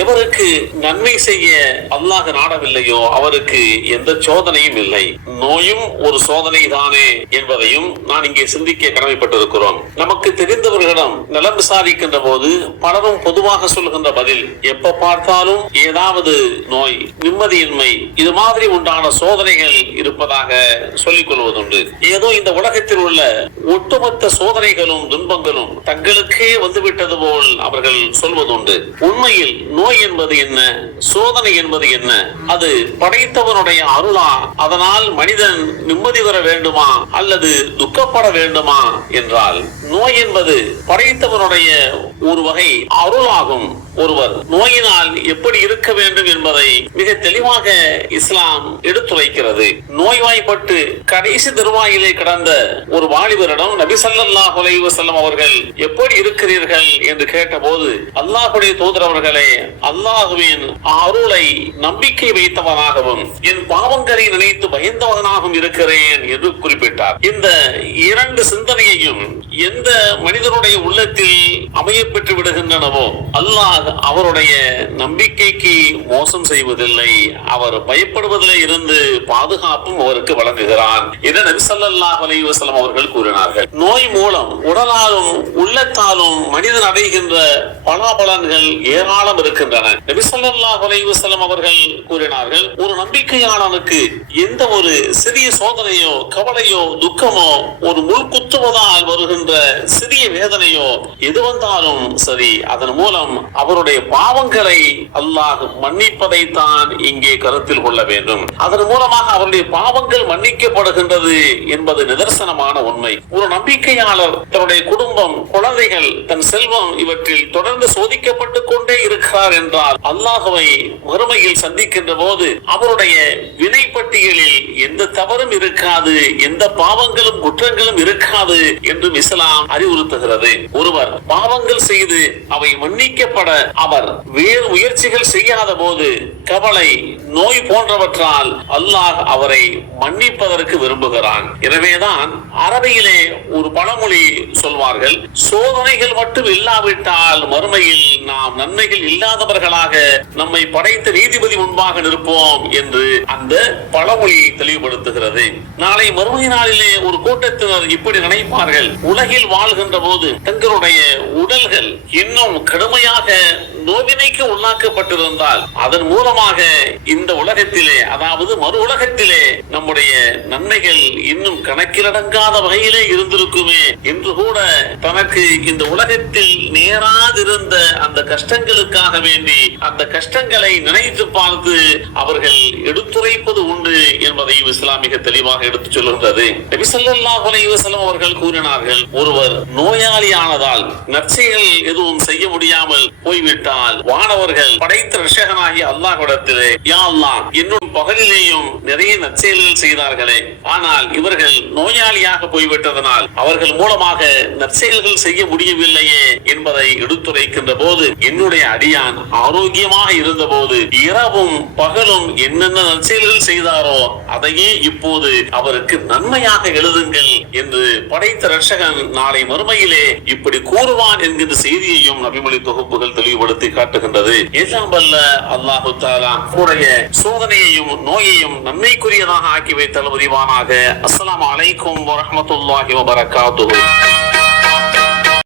எவருக்கு நன்மை செய்ய அல்லாஹ் நாடவில்லையோ அவருக்கு எந்த சோதனையும் இல்லை. நோயும் ஒரு சோதனை தானே என்பதையும் நான் இங்கே சிந்திக்க கடமைப்பட்டிருக்கிறோம். நமக்கு தெரிந்தவர்களிடம் நலம் விசாரிக்கின்ற போது பலரும் பொதுவாக சொல்லுகின்ற பதில் எப்ப பார்த்தாலும் ஏதாவது நோய் நிம்மதியின்மை இது மாதிரி உண்டான சோதனைகள் இருப்பதாக சொல்லிக் கொள்வதுண்டு. ஏதோ இந்த உலகத்தில் உள்ள ஒட்டுமொத்த சோதனைகளும் துன்பங்களும் தங்களுக்கே வந்துவிட்டது போல் அவர்கள் சொல்வதுண்டு. உண்மையில் நோய் என்பது என்ன? சோதனை என்பது என்ன? அது படைத்தவனுடைய அருளா? அதனால் மனிதன் நிம்மதி பெற வேண்டுமா? அல்லது துக்கப்பட வேண்டுமா? என்றால் நோய் என்பது படைத்தவனுடைய ஒரு வகை அருளாகும். ஒருவர் நோயினால் எப்படி இருக்க வேண்டும் என்பதை மிக தெளிவாக இஸ்லாம் எடுத்துரைக்கிறது நோய்வாய்ப்பட்டு கடைசி தருவாயிலே கிடந்த ஒரு வாலிபரிடம் நபி ஸல்லல்லாஹு அலைவசல்லம் அவர்கள் எப்படி இருக்கிறீர்கள்? என்று கேட்டபோது அல்லாஹுடைய தூதர் அவர்களே அல்லாஹுவின் அருளை நம்பிக்கை வைத்தவனாகவும் என் பாவங்களை நினைத்து பயந்தவனாகவும் இருக்கிறேன் என்று குறிப்பிட்டார். இந்த இரண்டு சிந்தனையையும் எந்த மனிதனுடைய உள்ளத்தில் அமைய பெற்று விடுகின்றனவோ அல்லாஹ் அவருடைய நம்பிக்கைக்கு மோசம் செய்வதில்லை. அவர் பயப்படுவதிலே இருந்து பாதுகாப்பும் அவருக்கு வழங்குகிறான். என நபிசல்லாஹ் ஸல்லல்லாஹு அவர்கள் கூறினார்கள். நோய் மூலம் உடலாலும் உள்ளத்தாலும் மனிதன் அடைகின்ற பலாபலன்கள் ஏராளம் இருக்கின்றன. நபிசல்லாஹ் ஸல்லல்லாஹு அவர்கள் கூறினார்கள் ஒரு நம்பிக்கையாளனுக்கு எந்த ஒரு சிறிய சோதனையோ கவலையோ துக்கமோ ஒரு முள் குத்துவதால் வருகின்ற சிறிய வேதனையோ எது வந்தாலும் சரி அதன் மூலம் அவருடைய பாவங்களை அல்லாஹ் மன்னிப்பதை தான் இங்கே கருத்தில் கொள்ள வேண்டும். அதன் மூலமாக அவருடைய பாவங்கள் மன்னிக்கப்படுகின்றது என்பது நிதர்சனமான உண்மை. ஒரு நம்பிக்கையாளர் தன்னுடைய குடும்பம் குழந்தைகள் தன் செல்வம் இவற்றில் தொடர்ந்து சோதிக்கப்பட்டுக் கொண்டே இருக்கிறார் என்றால் அல்லாஹுவை மறுமையில் சந்திக்கின்ற போது அவருடைய வினை பட்டியலில் எந்த தவறும் இருக்காது எந்த பாவங்களும் குற்றங்களும் இருக்காது என்றும் இஸ்லாம் அறிவுறுத்துகிறது. ஒருவர் பாவங்கள் செய்து அவை நீக்கப்பட அவர் வேறு முயற்சிகள் செய்யாத போது கவலை நோய் போன்றவற்றால் அல்லாஹ் அவரை மன்னிப்பதற்கு விரும்புகிறான். எனவேதான் அரபியிலே ஒரு பழமொழி சொல்வார்கள் சோதனைகள் மட்டும் இல்லாவிட்டால் மறுமையில் நாம் நன்மைகள் இல்லாதவர்களாக நம்மை படைத்த நீதிபதி முன்பாக நிற்போம் என்று அந்த பழமொழி தெளிவுபடுத்துகிறது. நாளை மறுமை நாளிலே ஒரு கூட்டத்தினர் இப்படி நினைப்பார்கள் உலகில் வாழ்கின்ற போது தங்களுடைய உடல்கள் இன்னும் கடுமை கடுமையாக நோவினைக்கு உள்ளாக்கப்பட்டிருந்தால் அதன் மூலமாக இந்த உலகத்திலே அதாவது மறு உலகத்திலே நம்முடைய நன்மைகள் இன்னும் கணக்கிலடங்காத வகையிலே இருந்திருக்குமே என்று கூட தனக்கு இந்த உலகத்தில் நேராதிருந்த அந்த கஷ்டங்களுக்காக வேண்டி அந்த கஷ்டங்களை நினைத்து பார்த்து அவர்கள் எடுத்துரைப்பது உண்டு என்பதை இஸ்லாமிக தெளிவாக எடுத்துச் சொல்கின்றது அவர்கள் கூறினார்கள் ஒருவர் நோயாளியானதால் நற்செயல் எதுவும் செய்ய முடியாமல் போய்விட்டார். போய்விட்டால் வானவர்கள் படைத்த விஷகனாகி அல்லாஹ் இடத்திலே யா அல்லாஹ் என்னுடைய பகலிலேயும் நிறைய நற்செயல்கள் செய்தார்களே. ஆனால் இவர்கள் நோயாளியாக போய்விட்டதனால் அவர்கள் மூலமாக நற்செயல்கள் செய்ய முடியவில்லையே என்பதை எடுத்துரைக்கின்ற போது என்னுடைய அடியான் ஆரோக்கியமாக இருந்த போது இரவும் பகலும் என்னென்ன நற்செயல்கள் செய்தாரோ அதையே இப்போது அவருக்கு நன்மையாக எழுதுங்கள் என்று படைத்த ரட்சகன் நாளை மறுமையிலே இப்படி கூறுவான் என்கின்ற செய்தியையும் நபிமொழி தொகுப்புகள் தெளிவுபடுத்தி காட்டுகின்றது. எல்லாம் வல்ல அல்லாஹு தாலா கூடைய சோதனையையும் நோயையும் நன்மைக்குரியதாக ஆக்கி வைத்தல் புரிவானாக அஸ்லாம் அலைக்கும் வரமத்துல்லாஹி வபரகாத்துஹு.